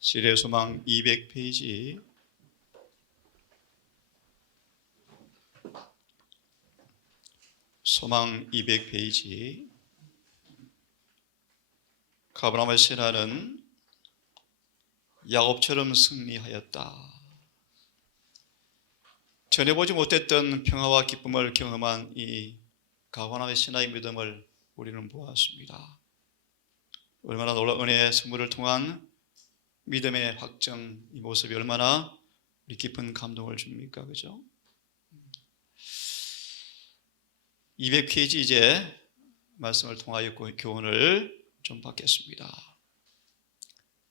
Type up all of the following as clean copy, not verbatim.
시대소망 200페이지 소망 200페이지 가브라함의 신하는 야곱처럼 승리하였다. 전해보지 못했던 평화와 기쁨을 경험한 이 가브라함의 신하의 믿음을 우리는 보았습니다. 얼마나 놀라운 은혜의 선물을 통한 믿음의 확정, 이 모습이 얼마나 우리 깊은 감동을 줍니까? 그죠? 200페이지 이제 말씀을 통하여 교훈을 좀 받겠습니다.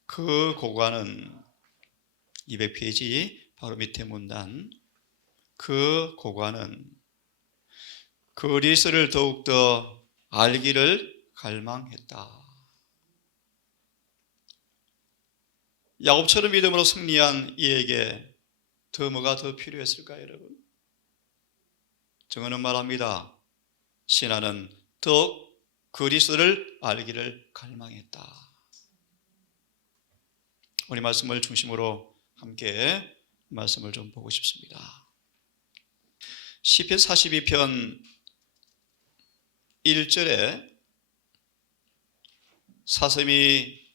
그 고관은 200페이지 바로 밑에 문단, 그 고관은 그리스도를 더욱더 알기를 갈망했다. 야곱처럼 믿음으로 승리한 이에게 더 뭐가 더 필요했을까요, 여러분? 정언은 말합니다. 신하는 더욱 그리스도를 알기를 갈망했다. 우리 말씀을 중심으로 함께 말씀을 좀 보고 싶습니다. 시편 42편 1절에 사슴이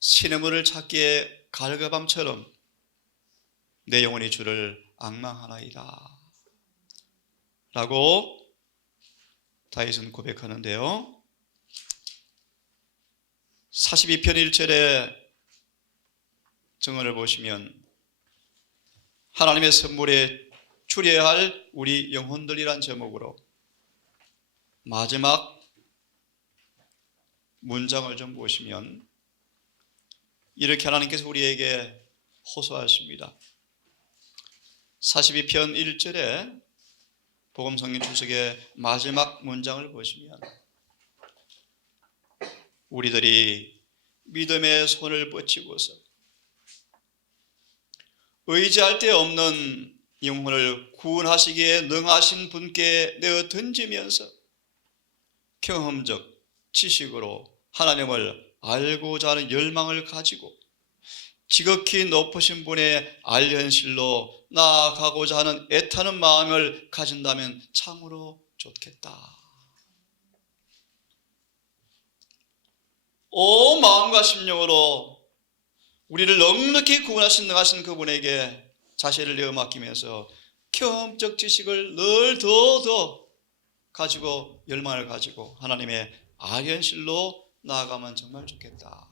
시냇물을 찾기에 갈급함처럼 내 영혼이 주를 앙망하나이다 라고 다윗은 고백하는데요, 42편 1절에 정언을 보시면 하나님의 선물에 추려야 할 우리 영혼들이란 제목으로 마지막 문장을 좀 보시면 이렇게 하나님께서 우리에게 호소하십니다. 42편 1절에 복음성경 주석의 마지막 문장을 보시면 우리들이 믿음의 손을 뻗치고서 의지할 데 없는 영혼을 구원하시기에 능하신 분께 내어 던지면서 경험적 지식으로 하나님을 알고자 하는 열망을 가지고 지극히 높으신 분의 알현실로 나아가고자 하는 애타는 마음을 가진다면 참으로 좋겠다. 온 마음과 심령으로 우리를 넉넉히 구원하신 능하신 그분에게 자신을 내어 맡기면서 경험적 지식을 늘 더 가지고 열망을 가지고 하나님의 알현실로 나아가면 정말 좋겠다.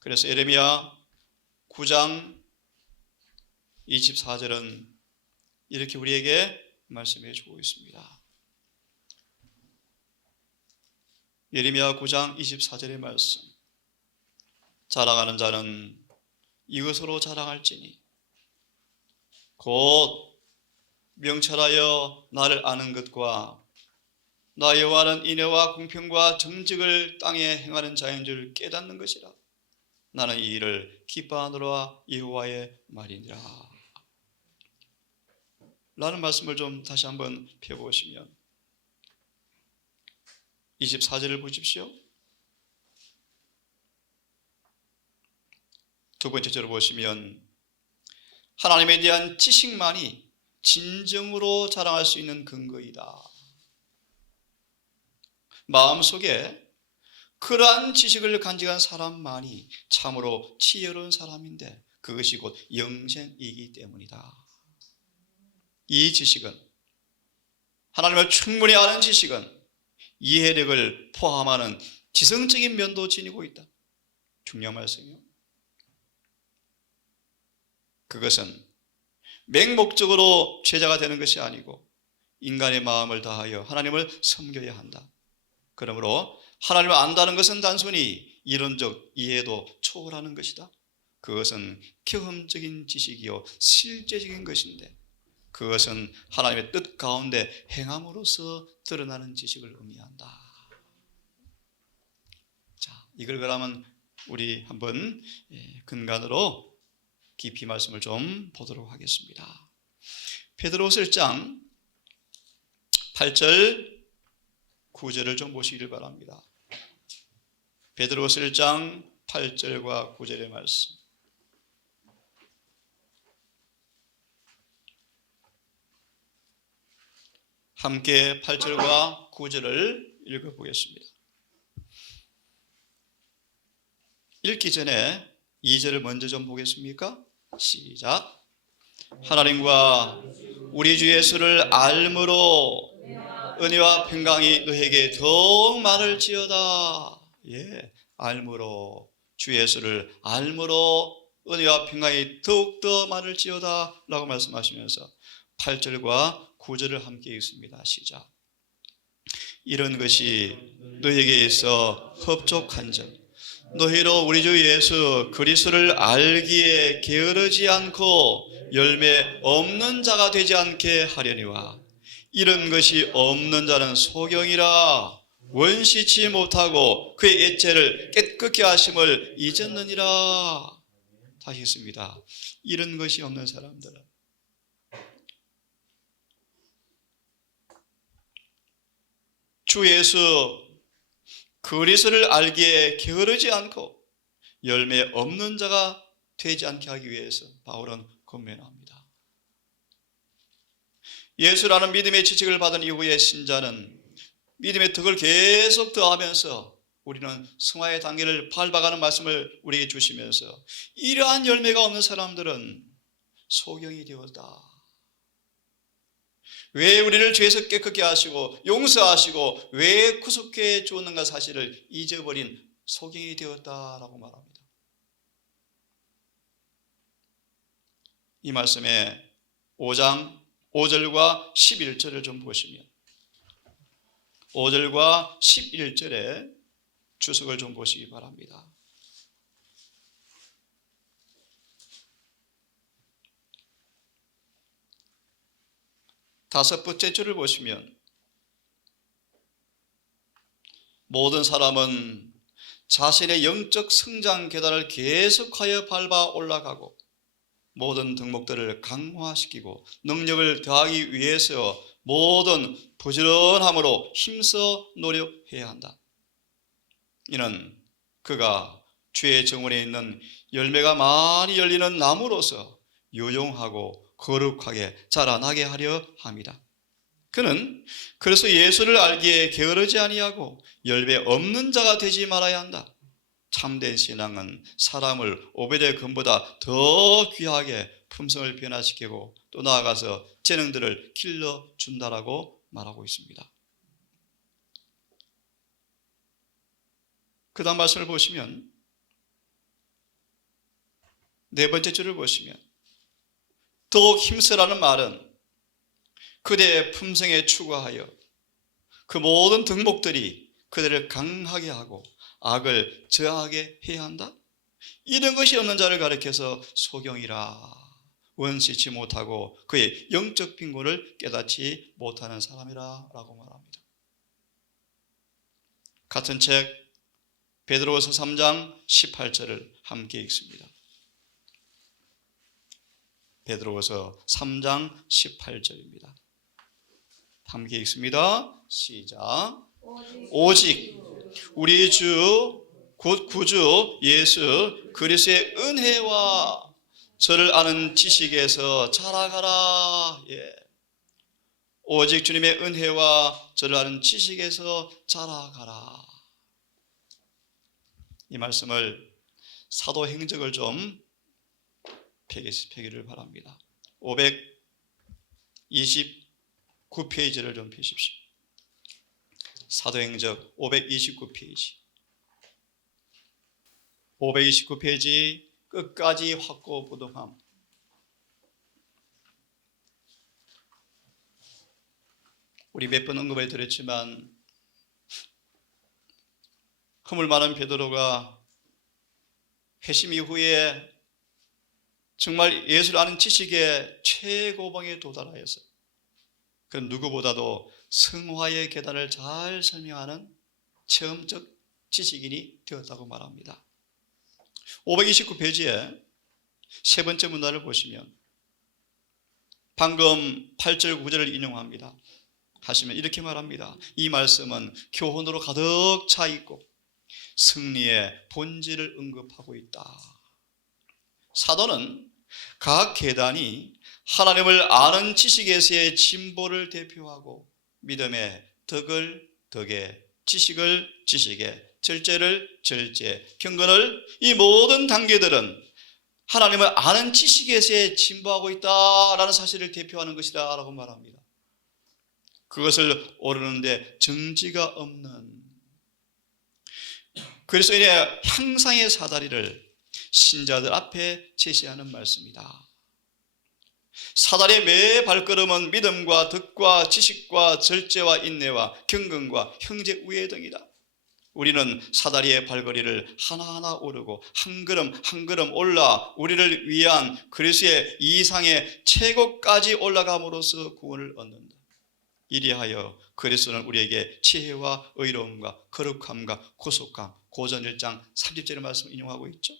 그래서 예레미야 9장 24절은 이렇게 우리에게 말씀해 주고 있습니다. 예레미야 9장 24절의 말씀, 자랑하는 자는 이것으로 자랑할지니 곧 명철하여 나를 아는 것과 나 여호와는 인애와 공평과 정직을 땅에 행하는 자인 줄 깨닫는 것이라. 나는 이 일을 기뻐하노라 여호와의 말이니라 라는 말씀을 좀 다시 한번 펴보시면 24절을 보십시오. 두 번째 절을 보시면 하나님에 대한 지식만이 진정으로 자랑할 수 있는 근거이다. 마음속에 그러한 지식을 간직한 사람만이 참으로 지혜로운 사람인데 그것이 곧 영생이기 때문이다. 이 지식은, 하나님을 충분히 아는 지식은 이해력을 포함하는 지성적인 면도 지니고 있다. 중요한 말씀이요. 그것은 맹목적으로 제자가 되는 것이 아니고 인간의 마음을 다하여 하나님을 섬겨야 한다. 그러므로 하나님을 안다는 것은 단순히 이론적 이해도 초월하는 것이다. 그것은 경험적인 지식이요 실제적인 것인데 그것은 하나님의 뜻 가운데 행함으로써 드러나는 지식을 의미한다. 자, 이걸 그러면 우리 한번 근간으로 깊이 말씀을 좀 보도록 하겠습니다. 베드로후서 1장 8절 9절을 좀 보시기를 바랍니다. 베드로후서 1장 8절과 9절의 말씀. 함께 8절과 9절을 읽어보겠습니다. 읽기 전에 2절을 먼저 좀 보겠습니까? 시작. 하나님과 우리 주 예수를 알므로 은혜와 평강이 너에게 더욱 많을지어다. 예, 알므로, 주 예수를 알므로 은혜와 평강이 더욱더 많을지어다 라고 말씀하시면서 8절과 9절을 함께 읽습니다. 시작. 이런 것이 너에게 있어 흡족한즉 너희로 우리 주 예수 그리스도를 알기에 게으르지 않고 열매 없는 자가 되지 않게 하려니와 이런 것이 없는 자는 소경이라 원시치 못하고 그의 액체를 깨끗게 하심을 잊었느니라. 다시 읽습니다. 이런 것이 없는 사람들은 주 예수 그리스도를 알기에 게으르지 않고 열매 없는 자가 되지 않게 하기 위해서 바울은 권면합니다. 예수라는 믿음의 지식을 받은 이후의 신자는 믿음의 덕을 계속 더하면서 우리는 승화의 단계를 밟아가는 말씀을 우리에게 주시면서 이러한 열매가 없는 사람들은 소경이 되었다. 왜 우리를 죄에서 깨끗게 하시고 용서하시고 왜 구속해 주었는가 사실을 잊어버린 소경이 되었다라고 말합니다. 이 말씀에 5장 5절과 11절을 좀 보시면 5절과 11절에 주석을 좀 보시기 바랍니다. 다섯 번째 줄을 보시면 모든 사람은 자신의 영적 성장 계단을 계속하여 밟아 올라가고 모든 덕목들을 강화시키고 능력을 더하기 위해서 모든 부지런함으로 힘써 노력해야 한다. 이는 그가 주의 정원에 있는 열매가 많이 열리는 나무로서 유용하고 거룩하게 자라나게 하려 함이다. 그는 그래서 예수를 알기에 게으르지 아니하고 열매 없는 자가 되지 말아야 한다. 참된 신앙은 사람을 오베델 금보다 더 귀하게 품성을 변화시키고 또 나아가서 재능들을 길러준다라고 말하고 있습니다. 그 다음 말씀을 보시면 네 번째 줄을 보시면 더욱 힘쓰라는 말은 그대의 품성에 추구하여 그 모든 덕목들이 그대를 강하게 하고 악을 저항하게 해야 한다. 이런 것이 없는 자를 가리켜서 소경이라 원시치 못하고 그의 영적 빈곤을 깨닫지 못하는 사람이라 라고 말합니다. 같은 책 베드로후서 3장 18절을 함께 읽습니다. 베드로후서 3장 18절입니다. 함께 읽습니다. 시작. 오직 우리 주 곧 구주 예수 그리스도의 은혜와 저를 아는 지식에서 자라가라. 예. 오직 주님의 은혜와 저를 아는 지식에서 자라가라. 이 말씀을 사도행적을 좀 펴기를 바랍니다. 529페이지를 좀 펴십시오. 사도행적 529페이지. 529페이지 끝까지 확고부동함. 우리 몇 번 언급을 드렸지만 허물 많은 베드로가 회심 이후에 정말 예수를 아는 지식의 최고봉에 도달하여서 그 누구보다도 성화의 계단을 잘 설명하는 체험적 지식인이 되었다고 말합니다. 529페이지에 세 번째 문단을 보시면 방금 8절 9절을 인용합니다. 하시면 이렇게 말합니다. 이 말씀은 교훈으로 가득 차 있고 승리의 본질을 언급하고 있다. 사도는 각 계단이 하나님을 아는 지식에서의 진보를 대표하고 믿음의 덕을 덕에, 지식을 지식에, 절제를 절제, 경건을, 이 모든 단계들은 하나님을 아는 지식에서의 진보하고 있다라는 사실을 대표하는 것이다 라고 말합니다. 그것을 오르는데 정지가 없는, 그래서 이제 향상의 사다리를 신자들 앞에 제시하는 말씀이다. 사다리의 매 발걸음은 믿음과 덕과 지식과 절제와 인내와 경건과 형제 우애 등이다. 우리는 사다리의 발걸이를 하나하나 오르고 한 걸음 한 걸음 올라 우리를 위한 그리스도의 이상의 최고까지 올라감으로써 구원을 얻는다. 이리하여 그리스도는 우리에게 지혜와 의로움과 거룩함과 구속함, 고전 1장 30절의 말씀을 인용하고 있죠.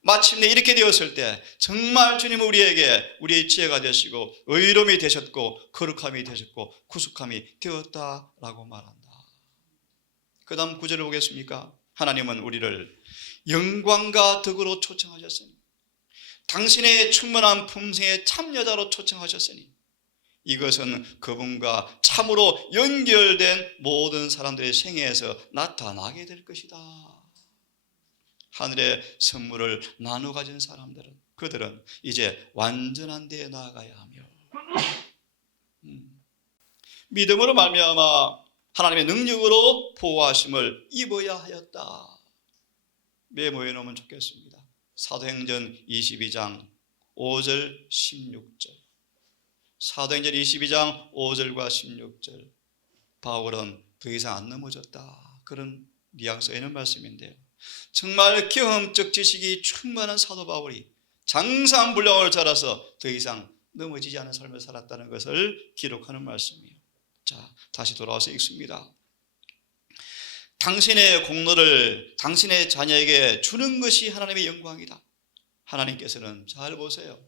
마침내 이렇게 되었을 때 정말 주님은 우리에게 우리의 지혜가 되시고 의로움이 되셨고 거룩함이 되셨고 구속함이 되었다라고 말한다. 그 다음 9절을 보겠습니까? 하나님은 우리를 영광과 덕으로 초청하셨으니, 당신의 충만한 품성의 참여자로 초청하셨으니, 이것은 그분과 참으로 연결된 모든 사람들의 생애에서 나타나게 될 것이다. 하늘의 선물을 나누어 가진 사람들은, 그들은 이제 완전한 데에 나아가야 하며 믿음으로 말미암아 하나님의 능력으로 보호하심을 입어야 하였다. 메모해 놓으면 좋겠습니다. 사도행전 22장 5절 16절, 사도행전 22장 5절과 16절, 바울은 더 이상 안 넘어졌다, 그런 뉘앙스가 있는 말씀인데요, 정말 경험적 지식이 충만한 사도 바울이 장사한불량을 자라서 더 이상 넘어지지 않은 삶을 살았다는 것을 기록하는 말씀이에요. 자, 다시 돌아와서 읽습니다. 당신의 공로를 당신의 자녀에게 주는 것이 하나님의 영광이다. 하나님께서는, 잘 보세요,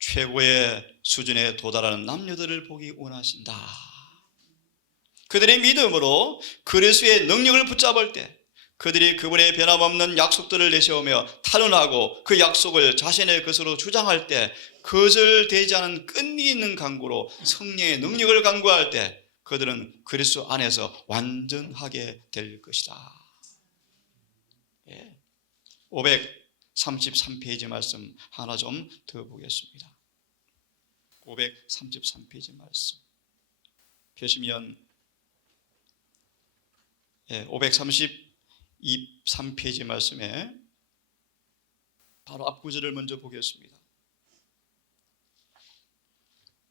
최고의 수준에 도달하는 남녀들을 보기 원하신다. 그들의 믿음으로 그리스도의 능력을 붙잡을 때, 그들이 그분의 변함없는 약속들을 내세우며 탄원하고 그 약속을 자신의 것으로 주장할 때, 거절되지 않은 끈기 있는 간구로 성령의 능력을 간구할 때 그들은 그리스도 안에서 완전하게 될 것이다. 533페이지 말씀 하나 좀 더 보겠습니다. 533페이지 말씀 보시면 533페이지 말씀에 바로 앞 구절을 먼저 보겠습니다.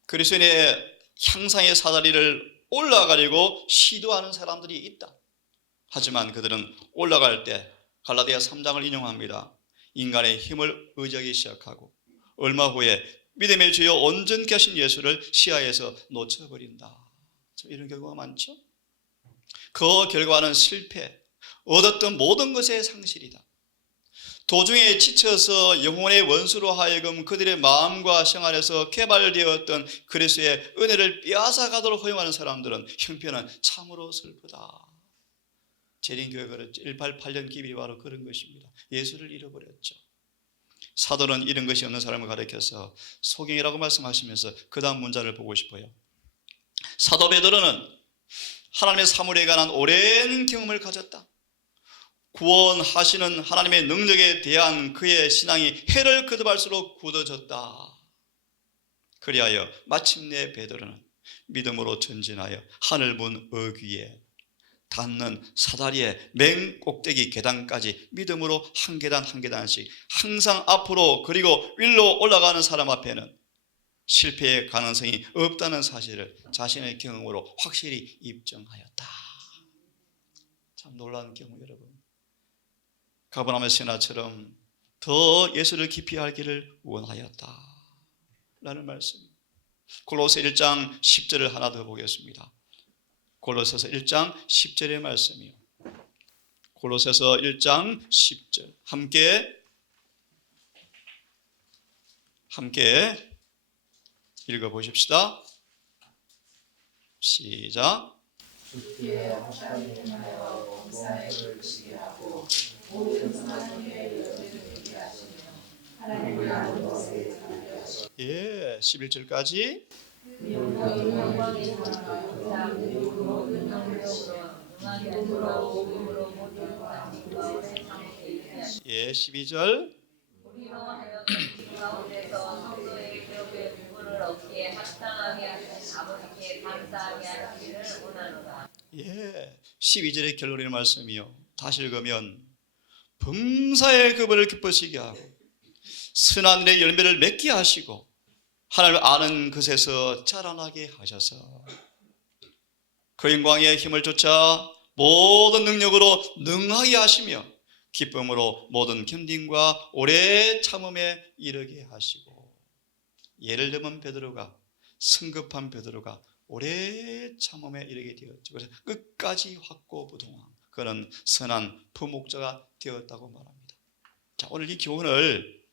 그리스도인의 향상의 사다리를 올라가려고 시도하는 사람들이 있다. 하지만 그들은 올라갈 때 갈라디아 3장을 인용합니다. 인간의 힘을 의지하기 시작하고 얼마 후에 믿음의 주여 온전케 하신 예수를 시야에서 놓쳐버린다. 이런 결과가 많죠. 그 결과는 실패, 얻었던 모든 것의 상실이다. 도중에 지쳐서 영혼의 원수로 하여금 그들의 마음과 생활에서 개발되었던 그리스도의 은혜를 빼앗아가도록 허용하는 사람들은 형편은 참으로 슬프다. 재림교회가 그랬죠. 188년 기밀이 바로 그런 것입니다. 예수를 잃어버렸죠. 사도는 이런 것이 없는 사람을 가리켜서 소경이라고 말씀하시면서 그 다음 문자를 보고 싶어요. 사도 베드로는 하나님의 사물에 관한 오랜 경험을 가졌다. 구원하시는 하나님의 능력에 대한 그의 신앙이 해를 거듭할수록 굳어졌다. 그리하여 마침내 베드로는 믿음으로 전진하여 하늘 문 어귀에 닿는 사다리의 맨 꼭대기 계단까지 믿음으로 한 계단 한 계단씩 항상 앞으로 그리고 위로 올라가는 사람 앞에는 실패의 가능성이 없다는 사실을 자신의 경험으로 확실히 입증하였다. 참 놀라운 경우, 여러분. 가버나움의 신하처럼 더 예수를 깊이 알기를 원하였다 라는 말씀. 골로새 1장 10절을 하나 더 보겠습니다. 골로새서 1장 10절의 말씀이요. 골로새서 1장 10절 함께 읽어보십시다. 시작. 주께 합당히 행하여 범사에 그치게 하고 모든 선한 일에 열매를 하시며 하나님을 아는 것에 자라게 하시며 11절까지. 영광이 전하여 모든 영력으로 능하게 하시고 복음으로 모든 관심과 오래 참게 이르게 하시며 12절. 우리로 하여 그 가운데서 성도에게 기업의 부분을 얻기에 합당하게 하신 아버지께 감사하게 하시기를 원하노라. 12절의 결론의 말씀이요. 다시 읽으면 범사의 그분을 기쁘시게 하고 선한 일의 열매를 맺게 하시고 하나님을 아는 것에서 자라나게 하셔서 그 영광의 힘을 쫓아 모든 능력으로 능하게 하시며 기쁨으로 모든 견딤과 오래 참음에 이르게 하시고. 예를 들면 베드로가, 성급한 베드로가 오래 참음에 이르게 되었죠. 그래서 끝까지 확고부동한 그런 선한 부목자가 되었다고 말합니다. 자, 오늘 이 교훈을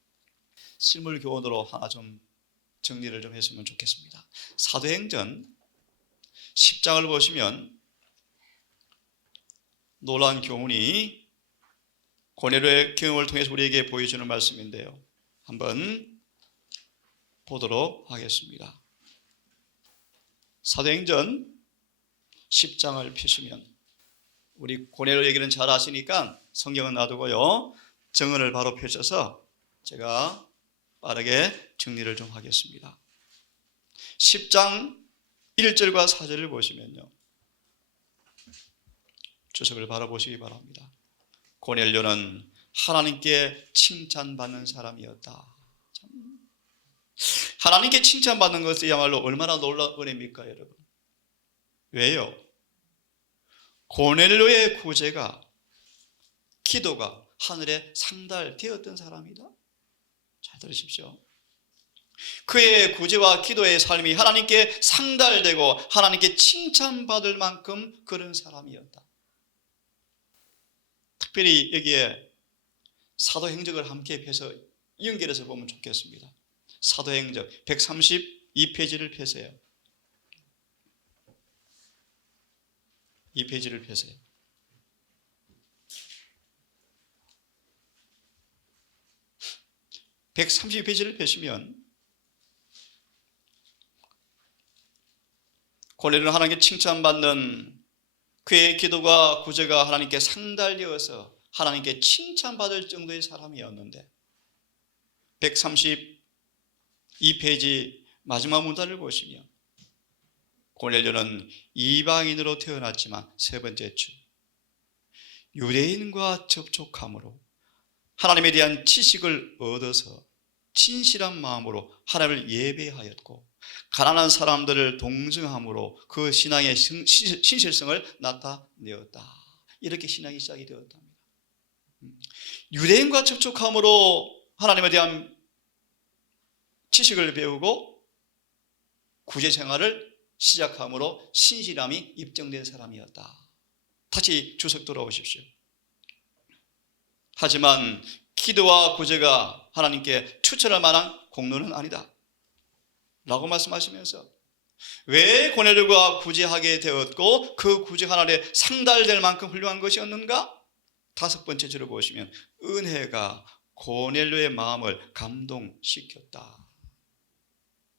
실물 교훈으로 하나 좀 정리를 좀 했으면 좋겠습니다. 사도행전 10장을 보시면 놀라운 교훈이 고넬료의 경험을 통해서 우리에게 보여주는 말씀인데요. 한번 보도록 하겠습니다. 사도행전 10장을 펴시면, 우리 고넬료 얘기는 잘 아시니까 성경은 놔두고요, 정언을 바로 펴셔서 제가 빠르게 정리를 좀 하겠습니다. 10장 1절과 4절을 보시면요, 주석을 바라보시기 바랍니다. 고넬료는 하나님께 칭찬받는 사람이었다. 하나님께 칭찬받는 것이야말로 얼마나 놀라운 은혜입니까, 여러분? 왜요? 고넬료의 구제가, 기도가 하늘에 상달되었던 사람이다. 잘 들으십시오. 그의 구제와 기도의 삶이 하나님께 상달되고 하나님께 칭찬받을 만큼 그런 사람이었다. 특별히 여기에 사도행적을 함께 펴서 연결해서 보면 좋겠습니다. 사도행적 132페이지를 펴세요. 이 페이지를 펴세요. (132페이지를) 펴시면 고넬료는 하나님께 칭찬받는 그의 기도가 구제가 하나님께 상달되어서 하나님께 칭찬받을 정도의 사람이었는데, 132페이지 마지막 문단을 보시면 고넬료는 이방인으로 태어났지만 세 번째 주 유대인과 접촉함으로 하나님에 대한 지식을 얻어서 진실한 마음으로 하나님을 예배하였고 가난한 사람들을 동정함으로 그 신앙의 신실성을 나타내었다. 이렇게 신앙이 시작이 되었답니다. 유대인과 접촉함으로 하나님에 대한 지식을 배우고 구제 생활을 시작함으로 신실함이 입증된 사람이었다. 다시 주석 돌아오십시오. 하지만 기도와 구제가 하나님께 추천할 만한 공로는 아니다 라고 말씀하시면서 왜 고넬료가 구제하게 되었고 그 구제가 하나님에 상달될 만큼 훌륭한 것이었는가? 다섯 번째 줄을 보시면 은혜가 고넬료의 마음을 감동시켰다.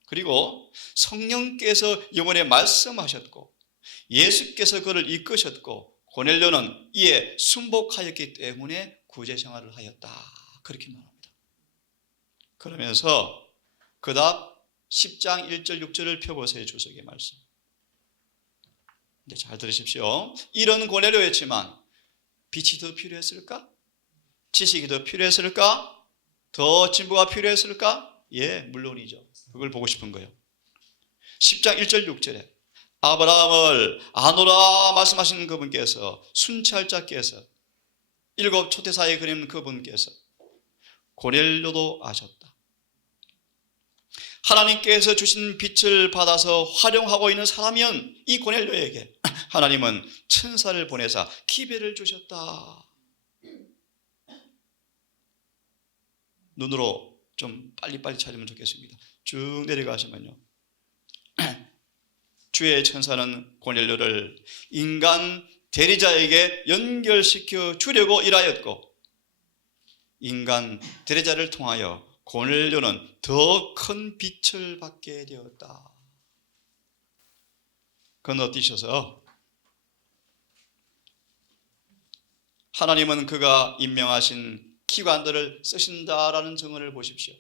그리고 성령께서 영혼에 말씀하셨고 예수께서 그를 이끄셨고 고넬료는 이에 순복하였기 때문에 구제 생활을 하였다. 그렇게 말합니다. 그러면서 그 다음 10장 1절 6절을 펴보세요. 주석의 말씀. 이제 잘 들으십시오. 이런 고넬료였지만 빛이 더 필요했을까? 지식이 더 필요했을까? 더 진보가 필요했을까? 예, 물론이죠. 그걸 보고 싶은 거예요. 10장 1절 6절에 아브라함을 아노라 말씀하시는 그분께서, 순찰자께서, 일곱 초대사에 그리는 그분께서 고넬료도 아셨다. 하나님께서 주신 빛을 받아서 활용하고 있는 사람이면 이 고넬료에게 하나님은 천사를 보내사 기별을 주셨다. 눈으로 좀 빨리빨리 찾으면 좋겠습니다. 쭉 내려가시면요, 주의 천사는 고넬료를 인간 대리자에게 연결시켜 주려고 일하였고, 인간 대리자를 통하여 고넬료는 더 큰 빛을 받게 되었다. 건너뛰셔서 하나님은 그가 임명하신 기관들을 쓰신다라는 증언을 보십시오.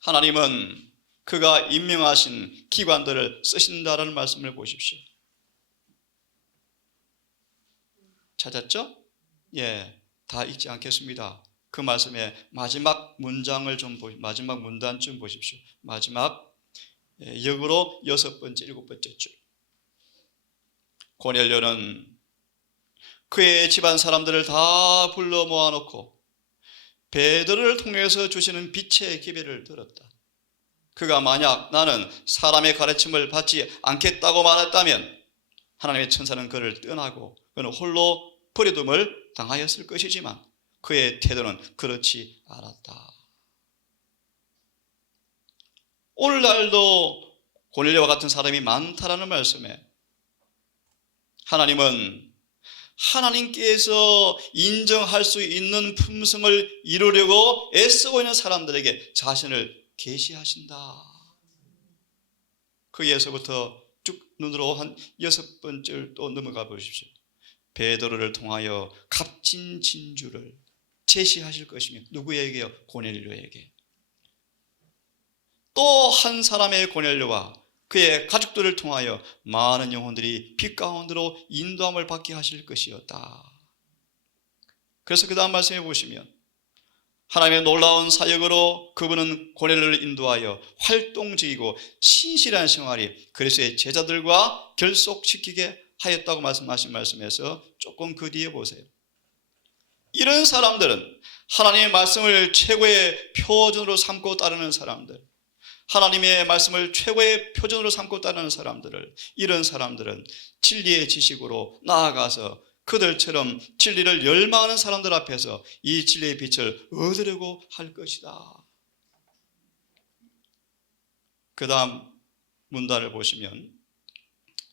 하나님은 그가 임명하신 기관들을 쓰신다라는 말씀을 보십시오. 찾았죠? 예, 다 읽지 않겠습니다. 그 말씀의 마지막 문장을 마지막 문단 좀 보십시오. 마지막 역으로 6번째, 7번째 줄. 고넬료는 그의 집안 사람들을 다 불러 모아놓고 베드로를 통해서 주시는 빛의 기별을 들었다. 그가 만약 나는 사람의 가르침을 받지 않겠다고 말했다면 하나님의 천사는 그를 떠나고 그는 홀로 버려둠을 당하였을 것이지만 그의 태도는 그렇지 않았다. 오늘날도 고넬료와 같은 사람이 많다라는 말씀에 하나님은 하나님께서 인정할 수 있는 품성을 이루려고 애쓰고 있는 사람들에게 자신을 계시하신다. 거기에서부터 쭉 눈으로 한 6번째 또 넘어가 보십시오. 베드로를 통하여 값진 진주를 제시하실 것이며, 누구에게요? 고넬료에게. 또 한 사람의 고넬료와 그의 가족들을 통하여 많은 영혼들이 빛 가운데로 인도함을 받게 하실 것이었다. 그래서 그 다음 말씀해 보시면 하나님의 놀라운 사역으로 그분은 고넬료를 인도하여 활동적이고 신실한 생활이 그리스도의 제자들과 결속시키게 하였다고 말씀하신 말씀에서 조금 그 뒤에 보세요. 이런 사람들은 하나님의 말씀을 최고의 표준으로 삼고 따르는 사람들, 하나님의 말씀을 최고의 표준으로 삼고 따르는 사람들을, 이런 사람들은 진리의 지식으로 나아가서 그들처럼 진리를 열망하는 사람들 앞에서 이 진리의 빛을 얻으려고 할 것이다. 그 다음 문단을 보시면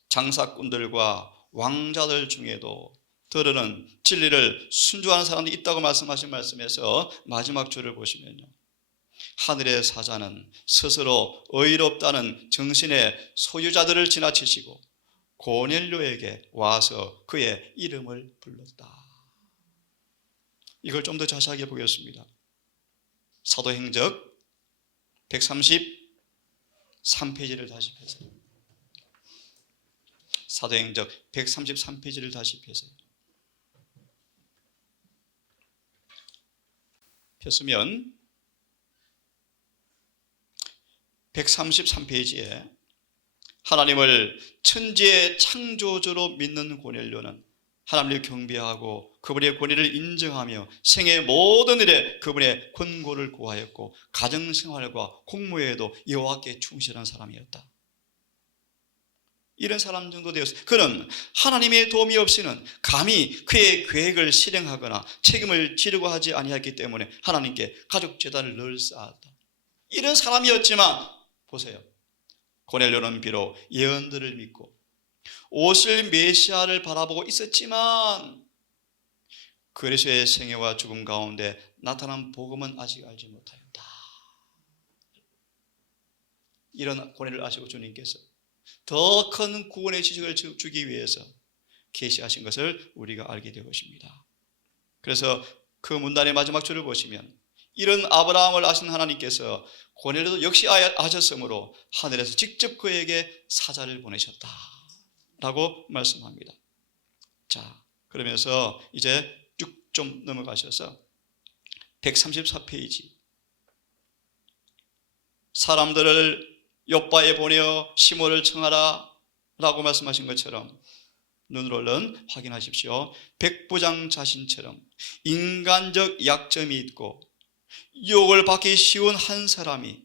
장사꾼들과 왕자들 중에도 더러는 진리를 순종하는 사람들이 있다고 말씀하신 말씀에서 마지막 줄을 보시면요, 하늘의 사자는 스스로 의롭다는 정신의 소유자들을 지나치시고 고넬료에게 와서 그의 이름을 불렀다. 이걸 좀 더 자세하게 보겠습니다. 사도행적 133페이지를 다시 펴세요. 사도행적 133페이지를 다시 펴세요. 폈으면 133페이지에 하나님을 천지의 창조주로 믿는 고넬료는 하나님을 경배하고 그분의 권위를 인정하며 생의 모든 일에 그분의 권고를 구하였고 가정생활과 공무에도 여호와께 충실한 사람이었다. 이런 사람 정도 되었어요. 그는 하나님의 도움이 없이는 감히 그의 계획을 실행하거나 책임을 지려고 하지 아니했기 때문에 하나님께 가족 제단을 늘 쌓았다. 이런 사람이었지만 보세요. 고넬료는 비록 예언들을 믿고 오실 메시아를 바라보고 있었지만 그리스도의 생애와 죽음 가운데 나타난 복음은 아직 알지 못하였다. 이런 고넬료를 아시고 주님께서 더 큰 구원의 지식을 주기 위해서 계시하신 것을 우리가 알게 되어 것입니다. 그래서 그 문단의 마지막 줄을 보시면 이런 아브라함을 아신 하나님께서 고넬료도 역시 아셨으므로 하늘에서 직접 그에게 사자를 보내셨다 라고 말씀합니다. 자, 그러면서 이제 쭉 좀 넘어가셔서 134페이지, 사람들을 욥바에 보내어 시모를 청하라 라고 말씀하신 것처럼 눈으로 얼른 확인하십시오. 백부장 자신처럼 인간적 약점이 있고 유혹을 받기 쉬운 한 사람이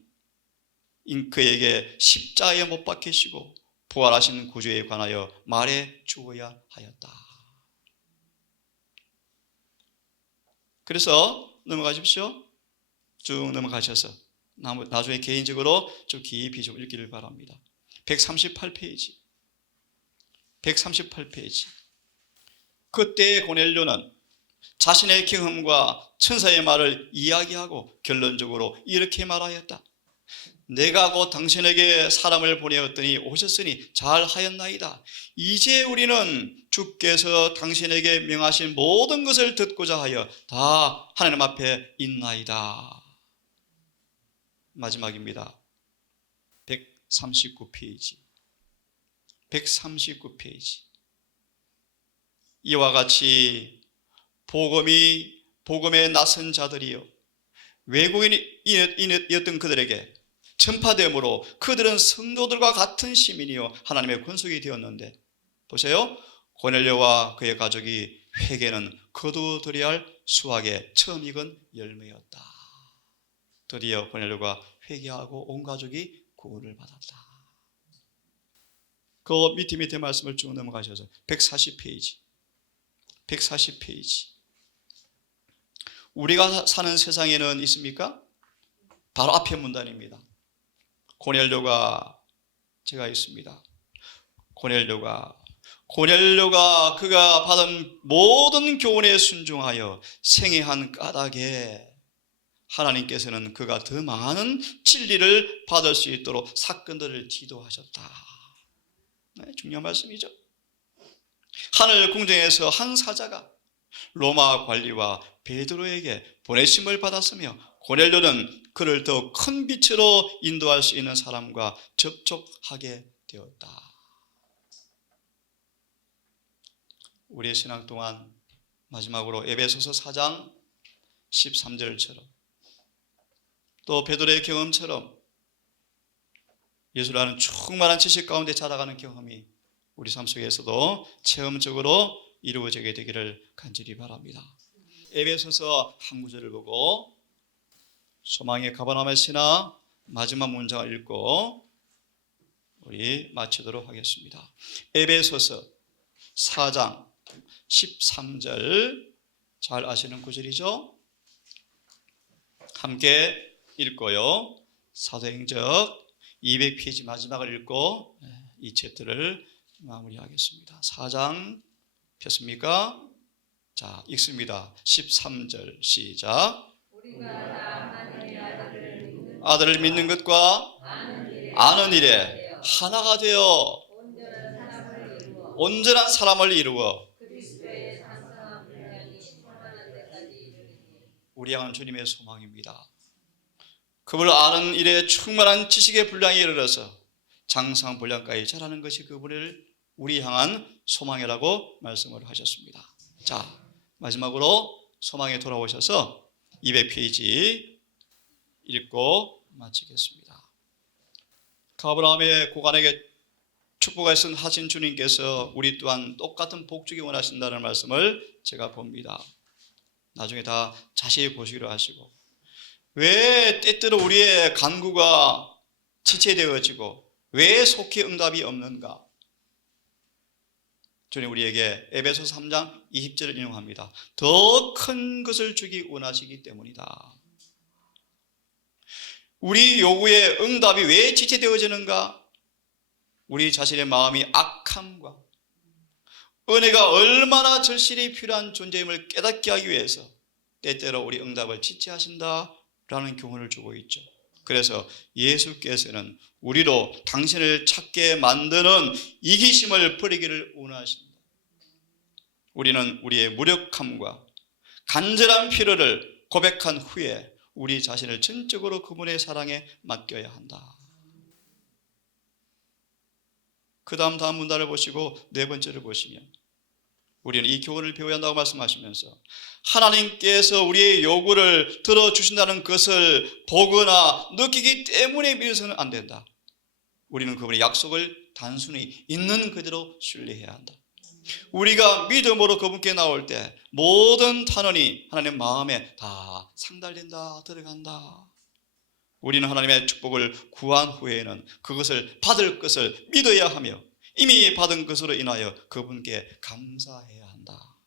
그에게 십자가에 못 박히시고 부활하신 구주에 관하여 말해 주어야 하였다. 그래서 넘어가십시오. 쭉 넘어가셔서 나중에 개인적으로 좀 깊이 좀 읽기를 바랍니다. 138페이지. 138페이지. 그때 고넬료는 자신의 경험과 천사의 말을 이야기하고 결론적으로 이렇게 말하였다. 내가 곧 당신에게 사람을 보내었더니 오셨으니 잘하였나이다. 이제 우리는 주께서 당신에게 명하신 모든 것을 듣고자 하여 다 하나님 앞에 있나이다. 마지막입니다. 139페이지. 139페이지. 이와 같이 복음에 나선 자들이요, 외국인이었던 그들에게 전파되므로 그들은 성도들과 같은 시민이요 하나님의 권속이 되었는데, 보세요. 고넬료와 그의 가족이 회개는 거두어들여야 할 수확의 처음 익은 열매였다. 드디어 고넬료가 회개하고 온 가족이 구원을 받았다. 그 밑에 말씀을 쭉 넘어가셔서 140페이지. 140페이지. 우리가 사는 세상에는 있습니까? 바로 앞에 문단입니다. 고넬료가 제가 있습니다. 고넬료가 그가 받은 모든 교훈에 순종하여 생애한 까닭에 하나님께서는 그가 더 많은 진리를 받을 수 있도록 사건들을 지도하셨다. 네, 중요한 말씀이죠. 하늘 궁정에서 한 사자가 로마 관리와 베드로에게 보내심을 받았으며 고넬료는 그를 더 큰 빛으로 인도할 수 있는 사람과 접촉하게 되었다. 우리의 신앙 동안 마지막으로 에베소서 4장 13절처럼 또 베드로의 경험처럼 예수라는 충만한 지식 가운데 자라가는 경험이 우리 삶 속에서도 체험적으로 이루어지게 되기를 간절히 바랍니다. 에베소서 한 구절을 보고 소망의 가버나움의 신앙 마지막 문장을 읽고 우리 마치도록 하겠습니다. 에베소서 4장 13절 잘 아시는 구절이죠? 함께 읽고요. 사도행전 200페이지 마지막을 읽고 이 챕터를 마무리하겠습니다. 4장 폈습니까? 자, 읽습니다. 13절 시작. 아들을 믿는 것과 아는 일에 하나가 되어 온전한 사람을 이루어 우리 향한 주님의 소망입니다. 그분을 아는 일에 충만한 지식의 분량에 이르러서 장성 분량까지 자라는 것이 그분을 우리 향한 소망이라고 말씀을 하셨습니다. 자, 마지막으로 소망에 돌아오셔서 200페이지 읽고 마치겠습니다. 아브라함의 고관에게 축복하신 하신 주님께서 우리 또한 똑같은 복주기 원하신다는 말씀을 제가 봅니다. 나중에 다 자세히 보시기로 하시고, 왜 때때로 우리의 간구가 지체되어지고 왜 속히 응답이 없는가? 주님 우리에게 에베소서 3장 20절을 인용합니다. 더 큰 것을 주기 원하시기 때문이다. 우리 요구에 응답이 왜 지체되어지는가? 우리 자신의 마음이 악함과 은혜가 얼마나 절실히 필요한 존재임을 깨닫게 하기 위해서 때때로 우리 응답을 지체하신다라는 교훈을 주고 있죠. 그래서 예수께서는 우리로 당신을 찾게 만드는 이기심을 버리기를 원하십니다. 우리는 우리의 무력함과 간절한 필요를 고백한 후에 우리 자신을 전적으로 그분의 사랑에 맡겨야 한다. 그 다음 문단을 보시고 네 번째를 보시면 우리는 이 교훈을 배워야 한다고 말씀하시면서 하나님께서 우리의 요구를 들어주신다는 것을 보거나 느끼기 때문에 믿어서는 안 된다. 우리는 그분의 약속을 단순히 있는 그대로 신뢰해야 한다. 우리가 믿음으로 그분께 나올 때 모든 탄원이 하나님 마음에 다 상달된다, 들어간다. 우리는 하나님의 축복을 구한 후에는 그것을 받을 것을 믿어야 하며 이미 받은 것으로 인하여 그분께 감사해야 한다.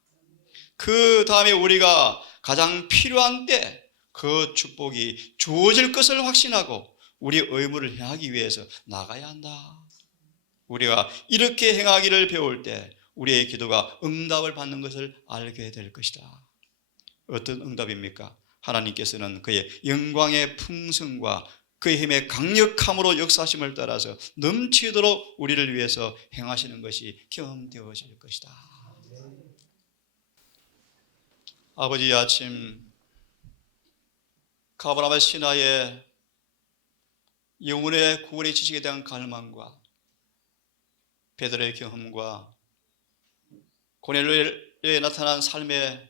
그 다음에 우리가 가장 필요한 때 그 축복이 주어질 것을 확신하고 우리 의무를 행하기 위해서 나가야 한다. 우리가 이렇게 행하기를 배울 때 우리의 기도가 응답을 받는 것을 알게 될 것이다. 어떤 응답입니까? 하나님께서는 그의 영광의 풍성과 그의 힘의 강력함으로 역사심을 따라서 넘치도록 우리를 위해서 행하시는 것이 경험되어질 것이다. 아버지, 아침 가버나움 신화의 영혼의 구원의 지식에 대한 갈망과 베드로의 경험과 고넬료에 나타난 삶의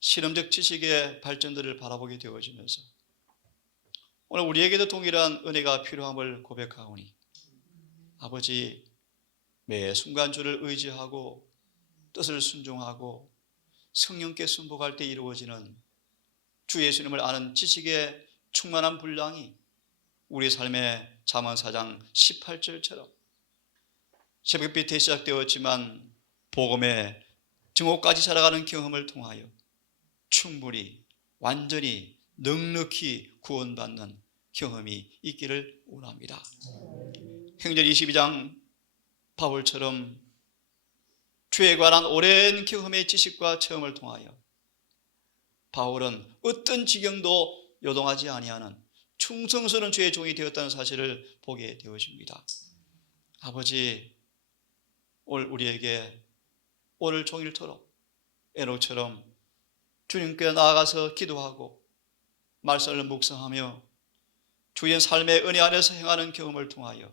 실험적 지식의 발전들을 바라보게 되어지면서 오늘 우리에게도 동일한 은혜가 필요함을 고백하오니 아버지, 매 순간 주를 의지하고 뜻을 순종하고 성령께 순복할 때 이루어지는 주 예수님을 아는 지식의 충만한 분량이 우리 삶의 잠언 4장 18절처럼 새벽빛 때 시작되었지만 복음의 증오까지 살아가는 경험을 통하여 충분히 완전히 넉넉히 구원받는 경험이 있기를 원합니다. 행전 22장 바울처럼 주에 관한 오랜 경험의 지식과 체험을 통하여 바울은 어떤 지경도 요동하지 아니하는 충성스러운 주의 종이 되었다는 사실을 보게 되어집니다. 아버지, 오늘 우리에게 오늘 종일토록 에녹처럼 주님께 나아가서 기도하고 말씀을 묵상하며 주의 삶의 은혜 안에서 행하는 경험을 통하여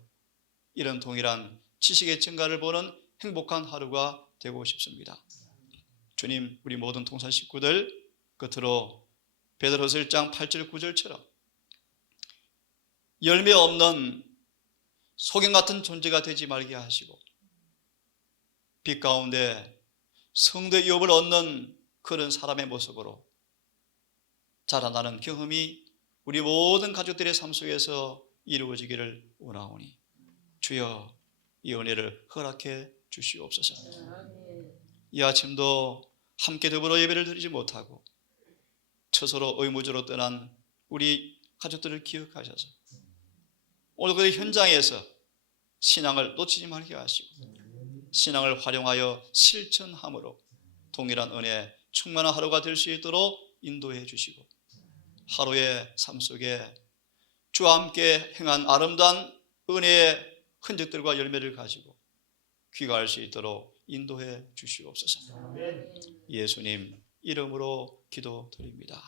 이런 동일한 지식의 증가를 보는 행복한 하루가 되고 싶습니다. 주님, 우리 모든 통사 식구들 끝으로 베드로서 1장 8절 9절처럼 열매 없는 소경 같은 존재가 되지 말게 하시고 빛 가운데 성도의 유업을 얻는 그런 사람의 모습으로 자라나는 경험이 우리 모든 가족들의 삶 속에서 이루어지기를 원하오니 주여 이 은혜를 허락해 주시옵소서. 이 아침도 함께 더불어 예배를 드리지 못하고 처소로 의무적으로 떠난 우리 가족들을 기억하셔서 오늘 그 현장에서 신앙을 놓치지 말게 하시고 신앙을 활용하여 실천함으로 동일한 은혜 충만한 하루가 될 수 있도록 인도해 주시고 하루의 삶 속에 주와 함께 행한 아름다운 은혜의 흔적들과 열매를 가지고 귀가할 수 있도록 인도해 주시옵소서. 예수님 이름으로 기도드립니다.